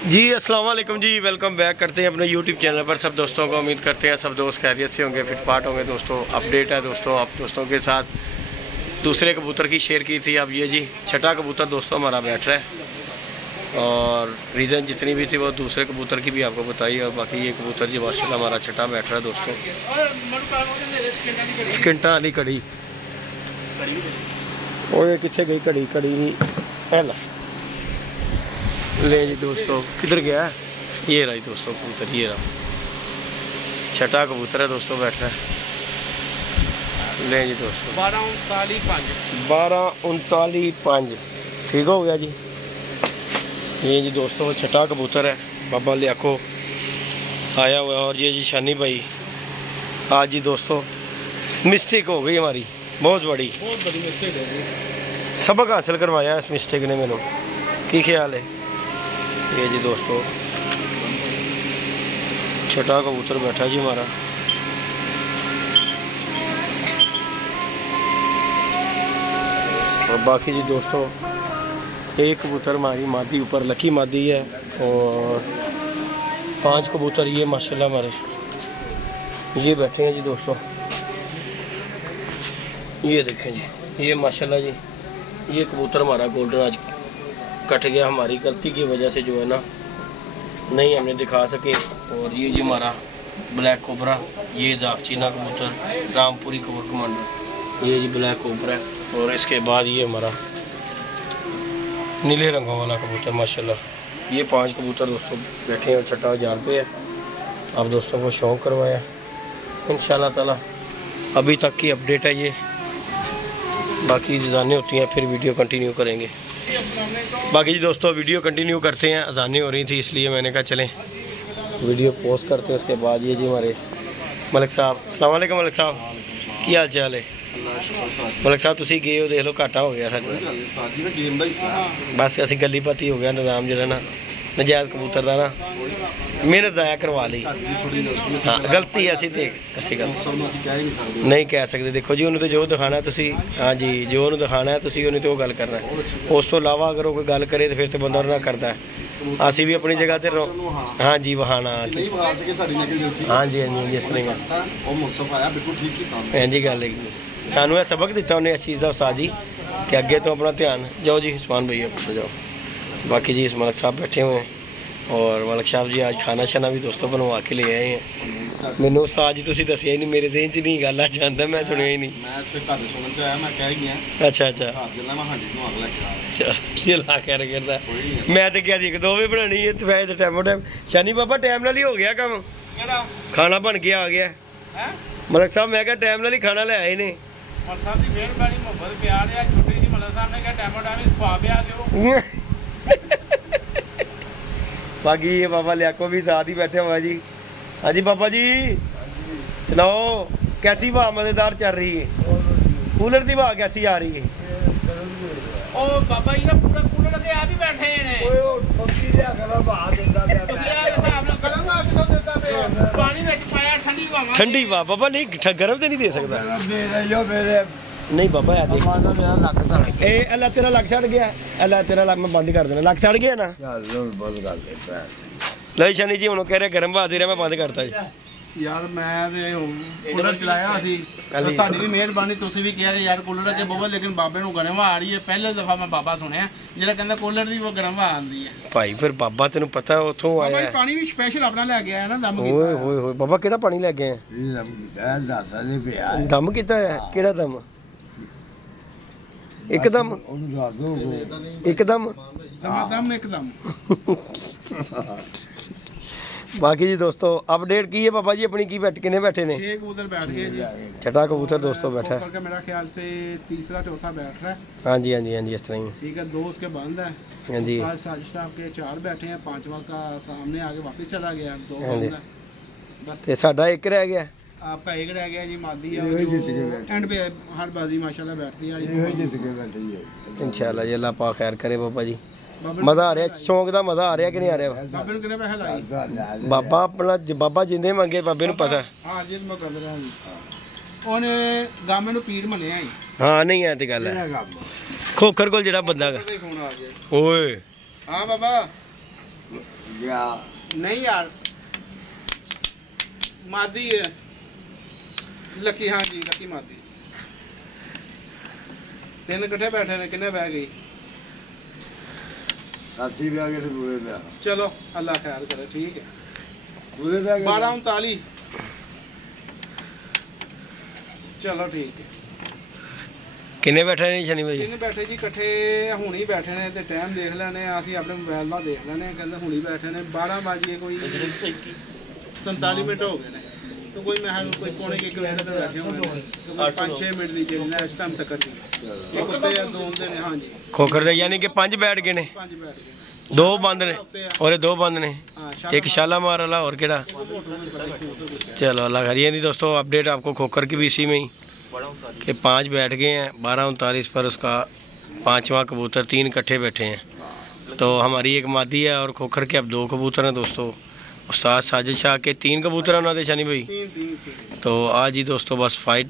जी अस्सलाम वालेकुम जी, welcome back करते हैं अपने यूट्यूब चैनल पर सब दोस्तों को। उम्मीद करते हैं सब दोस्त खैरियत से होंगे, फिटफाट होंगे। दोस्तों अपडेट है दोस्तों, आप दोस्तों के साथ दूसरे कबूतर की शेयर की थी। अब ये जी छठा कबूतर दोस्तों हमारा बैठ रहा है, और रीज़न जितनी भी थी वो दूसरे कबूतर की भी आपको बताई। और बाकी ये कबूतर जी माशाल्लाह हमारा छठा बैठ रहा है दोस्तों। स्किंटा वाली कड़ी ओए कितने गई घड़ी नहीं पहला ले जी दोस्तों, किधर गया है? ये रहा जी दोस्तों कबूतर, ये रहा छठा कबूतर है दोस्तों बैठ रहा है। ले जी दोस्तों 12:39 ठीक हो गया जी। ये जी दोस्तों छठा कबूतर है, बाबा लियाको आया हुआ है। और ये जी शानी भाई आज जी दोस्तों मिस्टेक हो गई हमारी, बहुत बड़ी मिस्टेक है जी। सबक हासिल करवाया इस मिस्टेक ने मैंने, की ख्याल है? ये जी दोस्तों छठा कबूतर बैठा जी हमारा। और बाकी जी दोस्तों एक कबूतर हमारी मादी ऊपर लकी मादी है, और 5 कबूतर ये माशाल्लाह हमारे ये बैठे हैं जी दोस्तों। ये देखें जी, ये माशाल्लाह जी ये कबूतर हमारा गोल्डन आज कट गया हमारी गलती की वजह से, जो है ना नहीं हमने दिखा सके। और ये जी हमारा ब्लैक कोबरा, ये जागचीना कबूतर रामपुरी कबूतर कमांडर, ये जी ब्लैक कोबरा है। और इसके बाद ये हमारा नीले रंगों वाला कबूतर माशाल्लाह। ये 5 कबूतर दोस्तों बैठे हैं और छठा जार पे है। आप दोस्तों को शौक़ करवाया इंशाल्लाह ताला। अभी तक की अपडेट है ये, बाकी अज़ानें होती हैं फिर वीडियो कंटिन्यू करेंगे। बाकी जी दोस्तों वीडियो कंटिन्यू करते हैं, अज़ानें हो रही थी इसलिए मैंने कहा चलें वीडियो पोस्ट करते हैं। उसके बाद ये जी हमारे मलिक साहब, अस्सलाम वालेकुम मलिक साहब, की हाल चाल है? मलिक साहब तुसी गए हो, देख लो घाटा हो गया साडा, बस असी गली बाती हो गया निज़ाम जो ना नजायज़ कबूतर का ना मेहनत ज़ाया करवा ली। हाँ गलती असी तो असी गल नहीं कह सकते। देखो जी उन्होंने तो जो दिखाना तुसी, हाँ जी जो उन्होंने दिखाना है तुसी उन्हें तो गल करना है। उस तो इलावा अगर वो कोई गल करे तो फिर तो बंदा ना करता है। असी भी अपनी जगह पर हाँ जी वहाना हाँ जी हाँ जी जिस तरह हाँ जी गल है। सानू यह सबक दिता उन्हें इस चीज़ का उस्ताद जी कि अगे तो अपना ध्यान। जाओ जी उस्मान भैया जाओ। बाकी जी इस मलिक साहब बैठे हुए हैं, और मलिक साहब जी आज खाना शाना भी दोस्तों बनवा के ले आए हैं। मैंने उस्ताद जी तुसीं दसिया ही नहीं, मेरे ज़हन च नहीं गल आ जाता, मैं सुनिया ही नहीं। अच्छा अच्छा चल ला कर मैं तो क्या जी 2 भी बनानी है तो टाइमो टाइम। शानी बाबा टाइम नाल ही हो गया काम, खाना बन के आ गया। मलिक साहब मैं क्या टाइम नाल ही खाना ले आए ने। बाकी ये बाबा लियाको भी साथ ही बैठे हुआ जी। हाँ जी बाबा जी सुनाओ कैसी हवा मजेदार चल रही है? कूलर की हवा कैसी आ रही है? ओ बाबा जी ना पूरा कूलर ते आप ही बैठे हैं। ओए ओ ठोकी दे गला बहा देंदा पे हिसाब नाल गला वा किथों देंदा पे? पानी विच पाया ठंडी हवा। ठंडी हवा बाबा नहीं गरम ते नहीं दे सकदा मेरे नहीं बाबा है अल्लाह तेरा लग छड़ गया, अल्लाह तेरा लग मैं बंद कर देना, लग छड़ गया ना लो शनी जी हम कह रहे गर्म हवा दे रहा मैं बंद करता जी। यार मैं कूलर चलाया सी ਤੁਹਾਡੀ ਵੀ ਮਿਹਰਬਾਨੀ, ਤੁਸੀਂ ਵੀ ਕਿਹਾ ਕਿ ਯਾਰ ਕੂਲਰ ਅੱਗੇ ਬਹੁਤ, ਲੇਕਿਨ ਬਾਬੇ ਨੂੰ ਗਰਮ ਹਵਾ ਆ ਰਹੀ ਹੈ। ਪਹਿਲੇ ਦਫਾ ਮੈਂ ਬਾਬਾ ਸੁਣਿਆ ਜਿਹੜਾ ਕਹਿੰਦਾ ਕੂਲਰ ਦੀ ਉਹ ਗਰਮ ਹਵਾ ਆਉਂਦੀ ਹੈ। ਭਾਈ ਫਿਰ ਬਾਬਾ ਤੈਨੂੰ ਪਤਾ ਉੱਥੋਂ ਆਇਆ ਬਾਬਾ ਪਾਣੀ ਵੀ ਸਪੈਸ਼ਲ ਆਪਣਾ ਲੈ ਕੇ ਆਇਆ ਨਾ, ਦਮ ਕੀਤਾ। ਓਏ ਹੋਏ ਹੋਏ ਬਾਬਾ ਕਿਹੜਾ ਪਾਣੀ ਲੈ ਕੇ ਆਇਆ? ਦਮ ਕੀਤਾ ਹੈ? ਕਿਹੜਾ ਦਮ? एकदम एकदम एकदम। बाकी जी दोस्तों अपडेट की है पापा जी अपनी की बैठ किने बैठे ने? 6 कबूतर बैठ गए जी। छठा कबूतर दोस्तों बैठा है, मेरा ख्याल से तीसरा चौथा बैठ रहा है। हाँ जी हाँ जी हाँ जी इस तरह ही ठीक है। 2 उसके बंद है। हाँ जी साजिद साहब के 4 बैठे हैं, 5वां का सामने आगे वापस चला गया, 2 बंद है बस। साडा एक रह गया, आपका एक रह गया जी मादी है। एंड पे हर बाजी माशाल्लाह बैठती है इंशाल्लाह जी। अल्लाह पाक खैर करे बाबा जी। मज़ा आ रहा है, शौक का मज़ा आ रहा कि नहीं आ रहा? बाबा अपना बाबा जिंदे मंगे बाबे नूं पता। हाँ नहीं है तो गल है खोखर को जड़ा बंदा ओए हाँ बाबा नहीं यार मादी है लकी। हाँ जी लकी मादी। 3 इकट्ठे बैठे ने किन्ने बह गई? 80 बह गए पूरे बह। चलो अल्लाह खैर करे ठीक है। पूरे बह गए 12:39। चलो ठीक है। किन्ने बैठे ने शनि भाई? किन्ने बैठे जी इकट्ठे हुण ही बैठे ने ते टाइम देख लेने ਅਸੀਂ ਆਪਣੇ ਮੋਬਾਈਲ ਦਾ ਦੇਖ ਲੈਣੇ ਕਹਿੰਦੇ ਹੁਣੀ बैठे ने 12 ਵਜੇ कोई 47 मिनट हो गए ने तो कोई मैं कोई पौने 1 घंटे तक बैठे होंगे तो 5-6 मिनट दी चली ना इस टाइम तक दी एक होते या दो होते ने। हाँ जी खोखर दे यानी कि 5 बैठ गए ने, 5 बैठ गए 2 बंद ने और 2 बंद ने, हां एक शालामार वाला और केड़ा। चलो अल्लाह खैर। ये नहीं दोस्तों अपडेट आपको खोखर की भी इसी में ही कि 5 बैठ गए हैं। 12:39 पर उसका 5वां कबूतर 3 इकट्ठे बैठे हैं। तो हमारी एक मादी है और खोखर के अब 2 कबूतर हैं दोस्तों। उस्ताद साजिद शाह के 3 कबूतर हैं उन्होंने शनि भाई। तो आज ही दोस्तों बस फाइट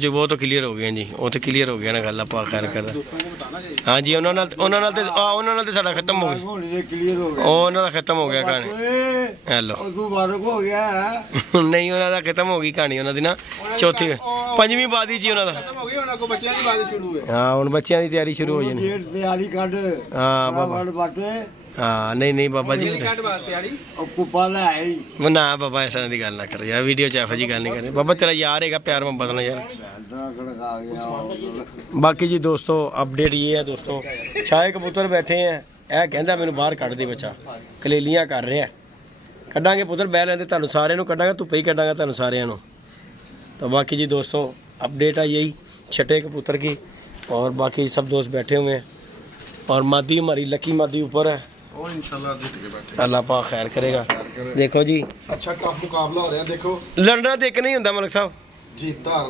वो तो क्लियर हो गए जी, वो तो क्लियर हो गया ना गल। आप खैर कर हाँ जी उन्होंने साडा खत्म हो गया, उन्होंने खत्म हो गया कहानी। हेलो नहीं उन्होंने खत्म हो गई कहानी उन्होंने ना चौथी 5वीं बादी जी उन्होंने। हाँ हुण बच्चों की तैयारी शुरू हो जानी। हाँ बाबा हाँ नहीं बाबा जी ना बाबा ऐसा की गल ना करो यार, वीडियो च एफो जी गल नहीं करनी बाबा। तेरा यार है प्यार मोहब्बत ना यार। बाकी जी दोस्तों अपडेट ये है दोस्तों, 6 कबूतर बैठे हैं। यह कहता मैंने बाहर कढ़ दे बच्चा, कलेलियाँ कर रहा। कढ़ांगे पुत्र बह लेंदे तुहानूं सारिਆਂ ਨੂੰ कढ़ांगा, धुप्पे ही कढ़ांगा तुहानूं सारिਆਂ ਨੂੰ। तो बाकी जी दोस्तों अपडेट है यही 6 कबूतर की। और बाकी सब दोस्त बैठे हुए हैं और मादी हमारी लकी मादी ऊपर है। अल्लाह पाक खैर करेगा। देखो जी अच्छा टफ मुकाबला हो रहा है। देखो लड़ना तो एक नहीं होंदा मलिक साहब, जीत धार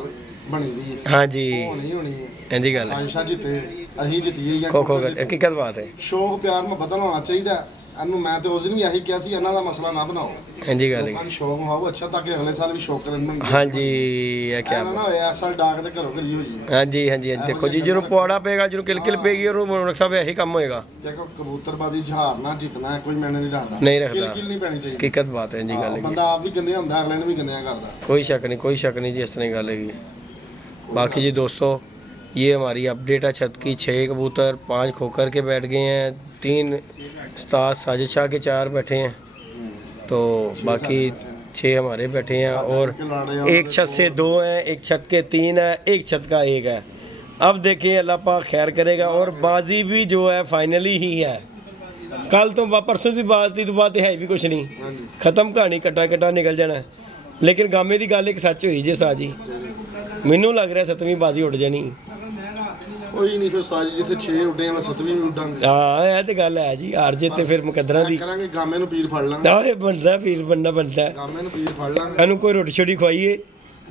बनी दी है। हाँ जी होनी है इंजी गल आयशा जीते अही जीतीए या खो हकीकत बात है। शौक प्यार मोहब्बत होना चाहिए। ਇਹਨੂੰ ਮੈਂ ਤੇ ਉਸ ਦਿਨ ਵੀ ਇਹੀ ਕਿਹਾ ਸੀ ਇਹਨਾਂ ਦਾ ਮਸਲਾ ਨਾ ਬਣਾਓ। ਹਾਂਜੀ ਗੱਲ ਹੈ ਸ਼ੌਕ ਹੋਊ ਅੱਛਾ ਤਾਂ ਕਿ ਅਗਲੇ ਸਾਲ ਵੀ ਸ਼ੌਕ ਕਰਨ। ਹਾਂਜੀ ਇਹ ਕੀ ਨਾ ਹੋਇਆ ਇਸ ਸਾਲ ਡਾਕ ਦੇ ਘਰੋਂ ਘਰੀ ਹੋ ਜੀ। ਹਾਂਜੀ ਦੇਖੋ ਜੀ ਜਦੋਂ ਪੌੜਾ ਪਏਗਾ ਜਦੋਂ ਕਿਲਕਿਲ ਪਏਗੀ ਉਹ ਮੋਨਕ ਸਾਹਿਬ ਇਹੀ ਕੰਮ ਹੋਏਗਾ। ਦੇਖੋ ਕਬੂਤਰਬਾਜ਼ੀ ਜਹਾਰਨਾ ਜਿੱਤਣਾ ਹੈ ਕੋਈ ਮੈਨੇ ਨਹੀਂ ਰੱਖਦਾ, ਨਹੀਂ ਰੱਖਦਾ, ਕਿਲਕਿਲ ਨਹੀਂ ਪੈਣੀ ਚਾਹੀਦੀ। ਹਕੀਕਤ ਬਾਤ ਹੈ ਜੀ ਗੱਲ। ਬੰਦਾ ਆਪ ਵੀ ਗੰਦੇ ਹੁੰਦਾ ਅਗਲੇ ਨੂੰ ਵੀ ਗੰਦਿਆਂ ਕਰਦਾ। कोई शक नहीं जी, इस तरह गल है। बाकी जी दोस्तों ये हमारी अपडेट है छत की। 6 कबूतर 5 खोकर के बैठ गए हैं, 3 उस्ताद साजिद शाह के 4 बैठे हैं। तो बाकी 6 हमारे बैठे हैं और एक छत से 2 हैं, एक छत के 3 है, एक छत का 1 है। अब देखिए अल्लाह पाक खैर करेगा और बाजी भी जो है फाइनली ही है। कल तो परसों की बात थी तो बात है भी कुछ नहीं, खत्म कहानी कट्टा निकल जाना। लेकिन गामे की गल एक सच हुई जे साजी, मैनू लग रहा 7वीं बाजी उड़ जानी। कोई नहीं फिर साजी जिथे 6 उड़े मैं 7वीं भी उड़ांगे। हाँ यह तो गल है जी, हार जित फिर मुकदरा दी करांगे। गामे नूं पीर फड़ लांगे। आह बनदा पीर बनना बनदा। गामे नूं पीर फड़ लांगे, ਇਹਨੂੰ ਕੋਈ ਰੋਟੀ ਛੋਟੀ ਖਵਾਈਏ,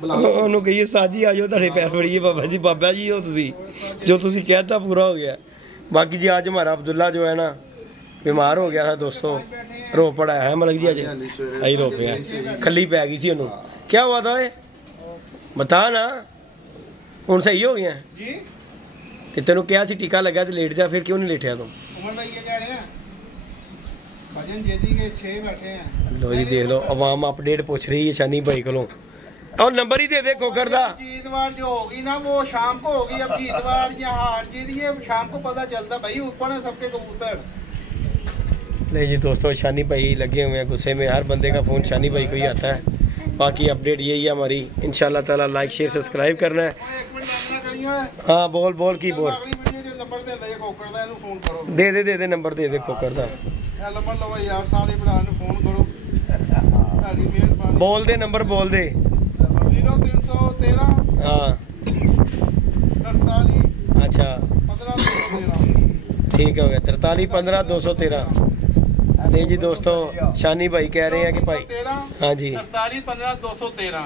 ਉਹਨੂੰ ਕਹੀਏ ਸਾਜੀ ਆ ਜਾਓ ਤੁਹਾਡੇ ਪੈਰ ਫੜੀਏ बाबा जी हो तुसी जो तुसी कहता पूरा हो गया। बाकी जी आज हमारा अब्दुल्ला जो है ना बीमार हो गया था दोस्तों, रो पड़ा है मलिक जी। अज रो पिया, खली पै गई सी ਉਹਨੂੰ। क्या हुआ था बता ना, ਹੁਣ सही हो गया जी। ਤੇ ਤੈਨੂੰ ਕਿਹਾ ਸੀ ਟੀਕਾ ਲੱਗਾ ਤੇ ਲੇਟ ਜਾ, ਫਿਰ ਕਿਉਂ ਨਹੀਂ ਲੇਟਿਆ ਤੂੰ? ਉਮਰ ਭਾਈ ਇਹ ਕਹਿ ਰਹੇ ਆ भजन जेदी के 6 बैठे हैं। लो जी देख लो अवाम अपडेट पूछ रही है शानी भाई को। और नंबर ही दे दे खोखर दा। जीतवार जो होगी ना वो शाम को होगी। अब जीतवार या हार जीत ये शाम को पता चलता भाई, ऊपर है सबके कबूतर। नहीं जी दोस्तों शानी भाई लगे हुए हैं गुस्से में, हर बंदे का फ़ोन शानी भाई को ही आता है। बाकी अपडेट यही है हमारी, इंशाल्लाह ताला लाइक शेयर सब्सक्राइब करना है। हाँ बोल की बोल दे दे नंबर दे दे खोखर दा। बोल दे नंबर बोल दे। 0313 हाँ 43 अच्छा 15 213 ठीक हो गया 43 15 213। नहीं जी दोस्तों शानी भाई कह रहे हैं कि भाई हाँ जी 43 15 213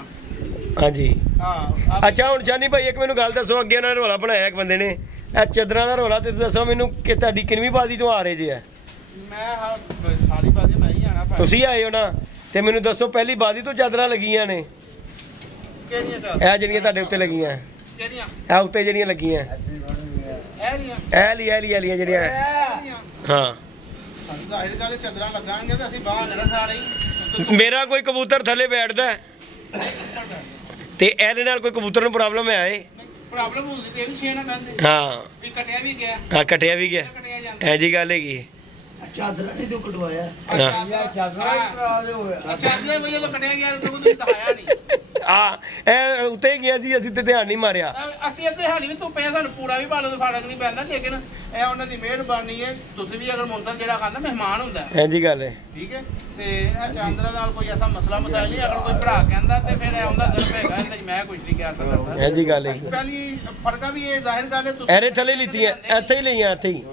हाँ जी हाँ। अच्छा हुण शानी भाई एक मैनूं गल दसो, अगे उन्होंने रौला बनाया एक बंदे ने चादरां दा रौला, ते दसो मैनूं कि तुहाडी किनवीं बाजी तो आ रहे जे? मैं सारी बाजी मैं ही आना। तुसीं आए हो ना, ते मैनूं दसो पहली बाजी तो चादरां लगियां ने ਕਿਹੜੀਆਂ ਚਾਦਰ? ਇਹ ਜਿਹੜੀਆਂ ਤੁਹਾਡੇ ਉੱਤੇ ਲੱਗੀਆਂ, ਕਿਹੜੀਆਂ? ਇਹ ਉੱਤੇ ਜਿਹੜੀਆਂ ਲੱਗੀਆਂ ਇਹ ਲੀਆਂ ਇਹ ਲੀਆਂ ਜਿਹੜੀਆਂ। ਹਾਂ ਜ਼ਾਹਿਰ ਗੱਲ ਚਾਦਰਾਂ ਲੱਗਾਂਗੇ ਤੇ ਅਸੀਂ ਬਾਹਰ ਲੈਣਾ ਸਾਰੇ ਹੀ। ਮੇਰਾ ਕੋਈ ਕਬੂਤਰ ਥੱਲੇ ਬੈਠਦਾ ਹੈ ਤੇ ਇਹਦੇ ਨਾਲ ਕੋਈ ਕਬੂਤਰ ਨੂੰ ਪ੍ਰੋਬਲਮ ਹੈ ਏ? ਪ੍ਰੋਬਲਮ ਹੁੰਦੀ ਤੇ ਇਹ ਵੀ ਛੇ ਨਾ ਕਹਿੰਦੇ ਹਾਂ ਵੀ ਕਟਿਆ ਵੀ ਗਿਆ, ਹਾਂ ਕਟਿਆ ਵੀ ਗਿਆ, ਕਟਿਆ ਜਾਂਦਾ। ਐ ਜੀ ਗੱਲ ਹੈਗੀ। ਚਾਦਰਾਂ ਨਹੀਂ ਤੂੰ ਕਟਵਾਇਆ ਚਾਦਰਾਂ ਚਾਦਰਾਂ ਹੀ ਕਰਾ ਲਿਓ ਹੋਇਆ ਚਾਦਰਾਂ ਵੀ ਜਦੋਂ ਕਟਿਆ ਗਿਆ ਤਾਂ ਤੁਸੀਂ ਦਿਖਾਇਆ ਨਹੀਂ। ਆ ਇਹ ਉੱਤੇ ਹੀ ਗਿਆ ਸੀ, ਅਸੀਂ ਤੇ ਧਿਆਨ ਨਹੀਂ ਮਾਰਿਆ। ਅਸੀਂ ਅੱਧੇ ਹਾਲੀ ਵੀ ਧੁੱਪੇ ਆ, ਸਾਨੂੰ ਪੂਰਾ ਵੀ ਭਾਲੋ ਤਾਂ ਫਰਕ ਨਹੀਂ ਪੈਂਦਾ, ਲੇਕਿਨ ਇਹ ਉਹਨਾਂ ਦੀ ਮਿਹਰਬਾਨੀ ਹੈ। ਤੁਸੀਂ ਵੀ ਅਗਰ ਮੁੰਸਰ ਜਿਹੜਾ ਖਾਂਦਾ ਮਹਿਮਾਨ ਹੁੰਦਾ ਐ ਜੀ ਗੱਲ ਹੈ। ਠੀਕ ਹੈ, ਤੇ ਇਹ ਚਾਂਦਰਾ ਨਾਲ ਕੋਈ ਐਸਾ ਮਸਲਾ ਮਸਾਇਲ ਨਹੀਂ। ਅਗਰ ਕੋਈ ਭਰਾ ਕਹਿੰਦਾ ਤੇ ਫਿਰ ਇਹ ਹੁੰਦਾ ਜ਼ਰਬ ਹੈਗਾ, ਇਹਦੇ 'ਚ ਮੈਂ ਕੁਝ ਨਹੀਂ ਕਹਿ ਸਕਦਾ ਸਰ। ਐ ਜੀ ਗੱਲ ਹੈ। ਪਹਿਲੀ ਫਰਕਾ ਵੀ ਇਹ ਜ਼ਾਹਿਰ ਗੱਲ ਹੈ, ਤੁਸੀਂ ਐਰੇ ਥੱਲੇ ਲਿੱਤੀਆਂ, ਇੱਥੇ ਹੀ ਲਈਆਂ, ਇੱਥੇ ਹੀ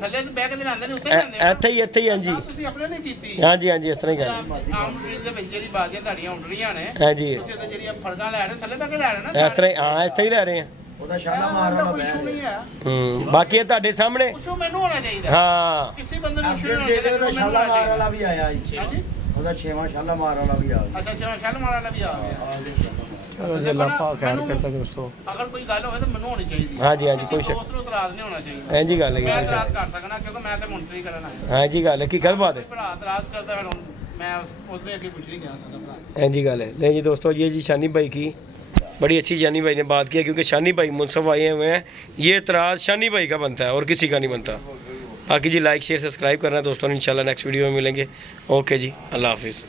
ਥੱਲੇ ਤੇ ਬਹਿ ਕੇ ਦਿਲਾਉਂਦੇ ਨੇ, ਉੱਤੇ ਜਾਂਦੇ ਇੱਥੇ ਹੀ ਹਾਂਜੀ ਤੁਸੀਂ ਆਪਣੇ ਲਈ ਕੀਤੀ। ਹਾਂਜੀ ਇਸ ਤਰ੍ਹਾਂ ਹੀ ਗੱਲ ਆਮ ਟ੍ਰੇਨ ਦੇ ਵਿੱਚ ਜਿਹੜੀ ਬਾਜ਼ੀਆਂ ਤੁਹਾਡੀਆਂ ਉੱਡ ਰਹੀਆਂ ਨੇ, ਹਾਂਜੀ ਤੁਸੀਂ ਤਾਂ ਜਿਹੜੀਆਂ ਫਰਕਾਂ ਲੈ ਰਹੇ ਥੱਲੇ ਬਹਿ ਕੇ ਲੈ ਰਹੇ ਨਾ ਇਸ ਤਰ੍ਹਾਂ ਹੀ, ਹਾਂ ਇਸ ਤਰ੍ਹਾਂ ਹੀ ਲੈ ਰਹੇ ਆ। ਉਹਦਾ ਸ਼ਾਲਾ ਉਹਦਾ ਮਾਰਨਾ ਕੋਈ ਇਸ਼ੂ ਨਹੀਂ ਹੈ। ਬਾਕੀ ਇਹ ਤੁਹਾਡੇ ਸਾਹਮਣੇ। ਇਸ਼ੂ ਮੈਨੂੰ ਹੋਣਾ ਚਾਹੀਦਾ, ਹਾਂ ਕਿਸੇ ਬੰਦੇ ਨੂੰ ਇਸ਼ੂ ਅਪਡੇਟ ਨਹੀਂ ਦੇ ਹੋਣਾ ਦੇ ਉਹਦਾ ਚਾਹੀਦਾ, ਮੈਨੂੰ ਸ਼ਾਲਾ ਹੋਣਾ ਮਾਰ ਵਾਲਾ ਚਾਹੀਦਾ। ਵੀ ਆਇਆ ਜੀ ਹਾਂਜੀ ਉਹਦਾ 6ਵਾਂ ਸ਼ਾਲਾ ਮਾਰ ਵਾਲਾ ਵੀ ਆ ਗਿਆ ਅੱਛਾ ਅੱਛਾ ਸ਼ੈਲ ਮਾਰਨ ਵੀ ਆ ਗਿਆ। ਅੱਲਾ ਪਾਕ ਖੈਰ ਕਰਤਾ ਦੋਸਤੋ। ਅਗਰ ਕੋਈ ਗੱਲ ਹੋਵੇ ਤਾਂ ਮੈਨੂੰ ਹੋਣੀ ਚਾਹੀਦੀ ਹੈ। ਹਾਂਜੀ ਕੋਈ ਕਿਸੇ ਸ਼ੱਕ ਦੋਸਤ ਨੂੰ ਇਤਰਾਜ਼ ਨਹੀਂ ਹੋਣਾ ਚਾਹੀਦਾ। ਐਂ ਜੀ ਗੱਲ ਮੈਂ ਹੈ। ਇਤਰਾਜ਼ ਕਰ ਸਕਦਾ ਕਿਉਂਕਿ ਮੈਂ ਤੇ ਮੁਨਸਰੀ ਕਰਨ ਆਇਆ। ਹਾਂ ਜੀ ਗੱਲ ਹੈ, ਕੀ ਗੱਲ ਬਾਤ ਹੈ। ਭਰਾ ਇਤਰਾਜ਼ ਕਰਦਾ ਫਿਰ ਮੈਂ ਉਹਦੇ ਅੱਗੇ कुछ नहीं कह सकता भरा। ऐसी गल है। नहीं जी दोस्तों, ये जी शानी भाई की बड़ी अच्छी शानी भाई ने बात किया, क्योंकि शानी भाई मुनसफ आए हुए हैं। ये एतराज़ शानी भाई का बनता है और किसी का नहीं बनता। बाकी जी लाइक शेयर सब्सक्राइब करना दोस्तों, इंशाल्लाह नेक्स्ट वीडियो में मिलेंगे। ओके जी, अल्लाह हाफिज़।